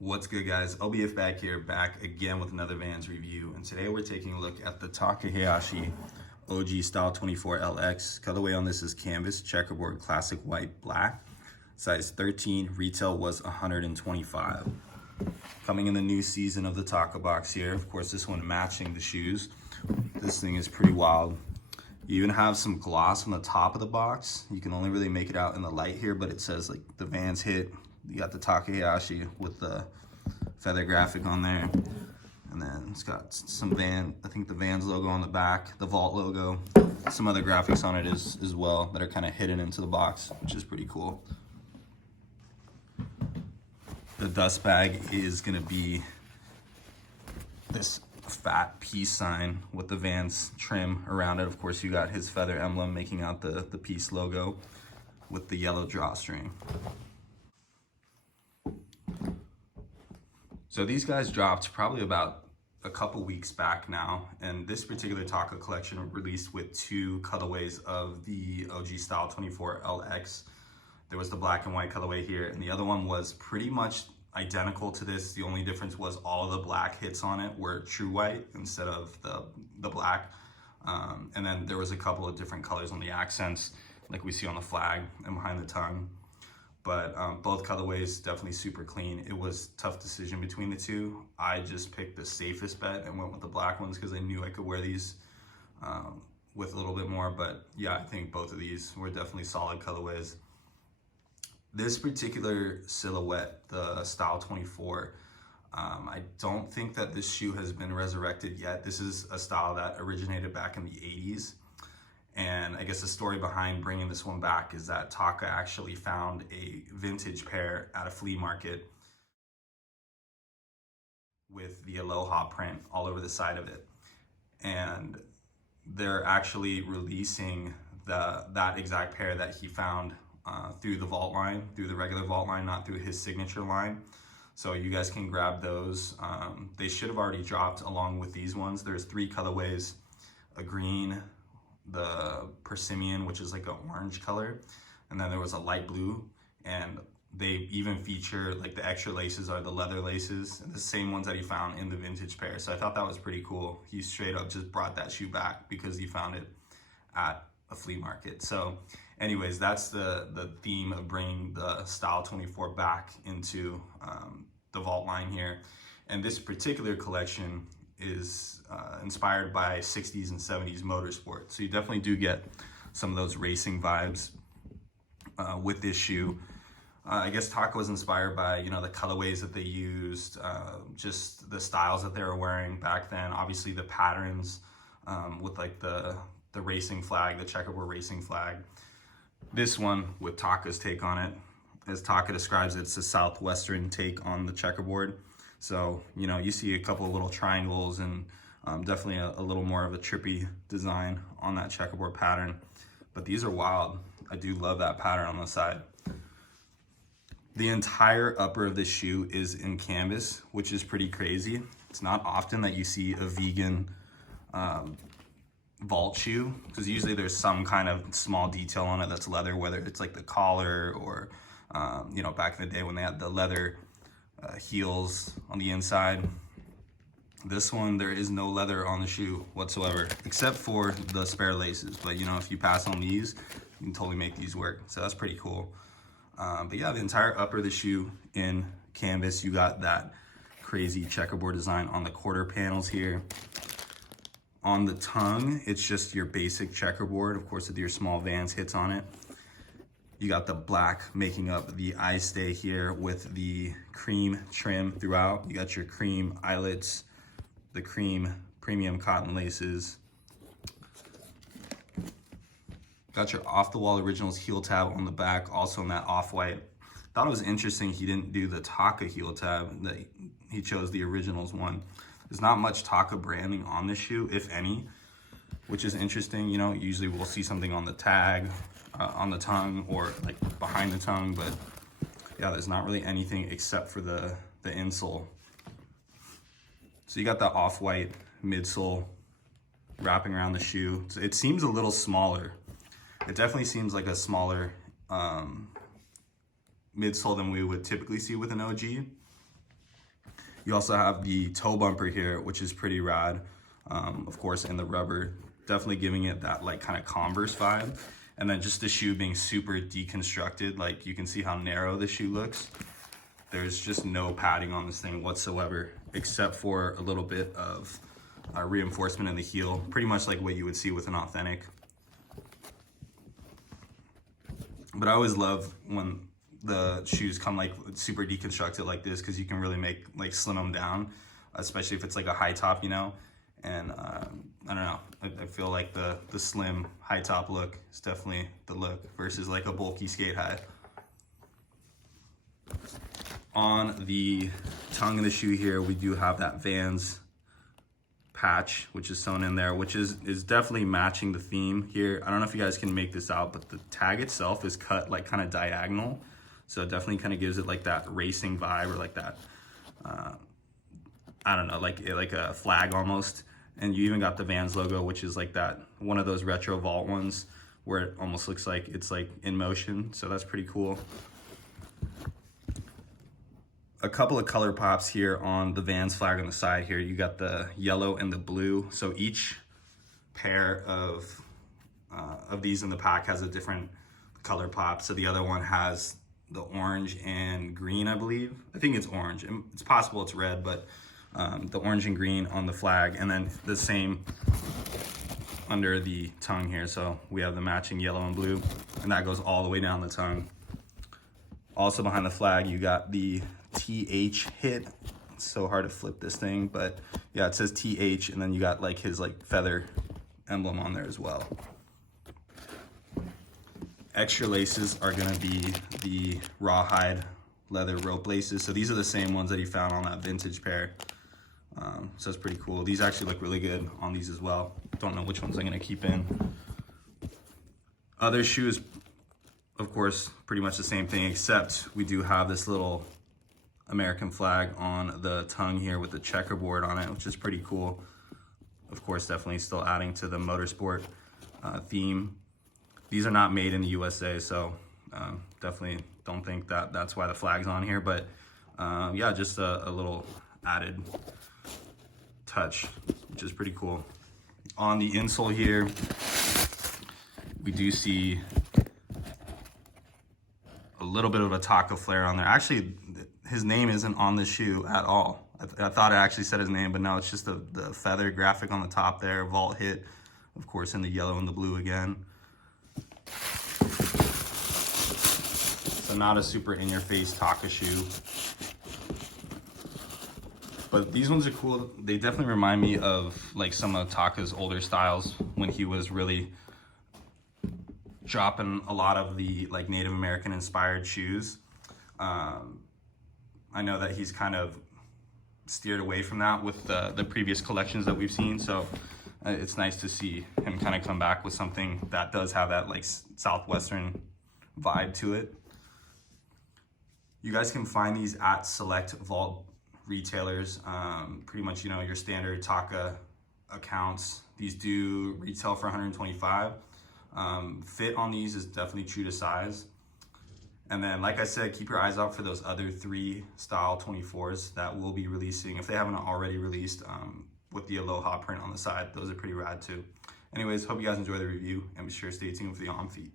What's good, guys? LBF back here, back again with another Vans review, and today we're taking a look at the Taka Hayashi OG Style 24 LX. Colorway on this is canvas, checkerboard, classic white, black. Size 13, retail was $125. Coming in the new season of the Taka box here. Of course, this one matching the shoes. This thing is pretty wild. You even have some gloss on the top of the box. You can only really make it out in the light here, but it says like the Vans hit. You got the Taka Hayashi with the feather graphic on there. And then it's got some I think the Vans logo on the back, the Vault logo, some other graphics on it as well that are kind of hidden into the box, which is pretty cool. The dust bag is gonna be this fat peace sign with the Vans trim around it. Of course, you got his feather emblem making out the peace logo with the yellow drawstring. So these guys dropped probably about a couple weeks back now, and this particular Taka collection released with two colorways of the OG Style 24 LX. There was the black and white colorway here, and the other one was pretty much identical to this. The only difference was all of the black hits on it were true white instead of the black. And then there was a couple of different colors on the accents, like we see on the flag and behind the tongue. But both colorways definitely super clean. It was a tough decision between the two. I just picked the safest bet and went with the black ones because I knew I could wear these with a little bit more. But yeah, I think both of these were definitely solid colorways. This particular silhouette, the Style 24, I don't think that this shoe has been resurrected yet. This is a style that originated back in the 80s. And I guess the story behind bringing this one back is that Taka actually found a vintage pair at a flea market with the Aloha print all over the side of it. And they're actually releasing that exact pair that he found through the Vault line, through the regular Vault line, not through his signature line. So you guys can grab those. They should have already dropped along with these ones. There's three colorways: a green, the persimmon, which is like an orange color, and then there was a light blue, and they even feature like the extra laces are the leather laces, the same ones that he found in the vintage pair. So I thought that was pretty cool. He straight up just brought that shoe back because he found it at a flea market. So anyways, that's the theme of bringing the Style 24 back into the Vault line here. And this particular collection is inspired by 60s and 70s motorsport. So you definitely do get some of those racing vibes with this shoe. I guess Taka was inspired by, you know, the colorways that they used, just the styles that they were wearing back then. Obviously the patterns with like the racing flag, the checkerboard racing flag. This one with Taka's take on it. As Taka describes it, it's a southwestern take on the checkerboard. So, you know, you see a couple of little triangles and definitely a little more of a trippy design on that checkerboard pattern. But these are wild. I do love that pattern on the side. The entire upper of this shoe is in canvas, which is pretty crazy. It's not often that you see a vegan Vault shoe, because usually there's some kind of small detail on it that's leather, whether it's like the collar or, you know, back in the day when they had the leather heels on the inside. This one, there is no leather on the shoe whatsoever, except for the spare laces. But you know, if you pass on these, you can totally make these work. So that's pretty cool. But yeah, the entire upper of the shoe in canvas. You got that crazy checkerboard design on the quarter panels here. On the tongue, it's just your basic checkerboard, of course, with your small Vans hits on it. You got the black making up the eye stay here with the cream trim throughout. You got your cream eyelets, the cream premium cotton laces. Got your off-the-wall originals heel tab on the back, also in that off-white. Thought it was interesting he didn't do the Taka heel tab, that he chose the originals one. There's not much Taka branding on this shoe, if any, which is interesting. You know, usually we'll see something on the tag, on the tongue, or like behind the tongue, but yeah, there's not really anything except for the insole. So you got that off-white midsole wrapping around the shoe. So it seems a little smaller. It definitely seems like a smaller midsole than we would typically see with an OG. You also have the toe bumper here, which is pretty rad. Of course, in the rubber, definitely giving it that like kind of Converse vibe. And then just the shoe being super deconstructed. Like you can see how narrow the shoe looks. There's just no padding on this thing whatsoever, except for a little bit of reinforcement in the heel, pretty much like what you would see with an authentic. But I always love when the shoes come like super deconstructed like this, because you can really make like slim them down, especially if it's like a high top, you know. And I don't know, I feel like the slim high top look is definitely the look versus like a bulky skate high. On the tongue of the shoe here, we do have that Vans patch, which is sewn in there, which is definitely matching the theme here. I don't know if you guys can make this out, but the tag itself is cut like kind of diagonal. So it definitely kind of gives it like that racing vibe, or like that, I don't know, like a flag almost. And you even got the Vans logo, which is like that, one of those retro vault ones where it almost looks like it's like in motion. So that's pretty cool. A couple of color pops here on the Vans flag on the side here. You got the yellow and the blue. So each pair of these in the pack has a different color pop. So the other one has the orange and green, I believe. I think it's orange. It's possible it's red, but the orange and green on the flag, and then the same under the tongue here. So we have the matching yellow and blue, and that goes all the way down the tongue. Also behind the flag, you got the TH hit. It's so hard to flip this thing, but yeah, it says TH, and then you got like his like feather emblem on there as well. Extra laces are gonna be the rawhide leather rope laces. So these are the same ones that you found on that vintage pair. So it's pretty cool. These actually look really good on these as well. Don't know which ones I'm gonna keep in. Other shoes, of course, pretty much the same thing, except we do have this little American flag on the tongue here with the checkerboard on it, which is pretty cool. Of course, definitely still adding to the motorsport theme. These are not made in the USA, so definitely don't think that that's why the flag's on here. But yeah, just a little added touch, which is pretty cool. On the insole here, we do see a little bit of a Taka flare on there. Actually, his name isn't on the shoe at all. I thought it actually said his name, but no, it's just the feather graphic on the top there. Vault hit, of course, in the yellow and the blue again. So not a super in-your-face Taka shoe. But these ones are cool. They definitely remind me of like some of Taka's older styles when he was really dropping a lot of the like Native American inspired shoes. I know that he's kind of steered away from that with the previous collections that we've seen. So it's nice to see him kind of come back with something that does have that like Southwestern vibe to it. You guys can find these at select vault retailers, pretty much, you know, your standard Taka accounts. These do retail for $125. Fit on these is definitely true to size. And then, like I said, keep your eyes out for those other 3 style 24s that will be releasing, if they haven't already released, with the Aloha print on the side. Those are pretty rad too. Anyways, hope you guys enjoy the review, and be sure to stay tuned for the on feed.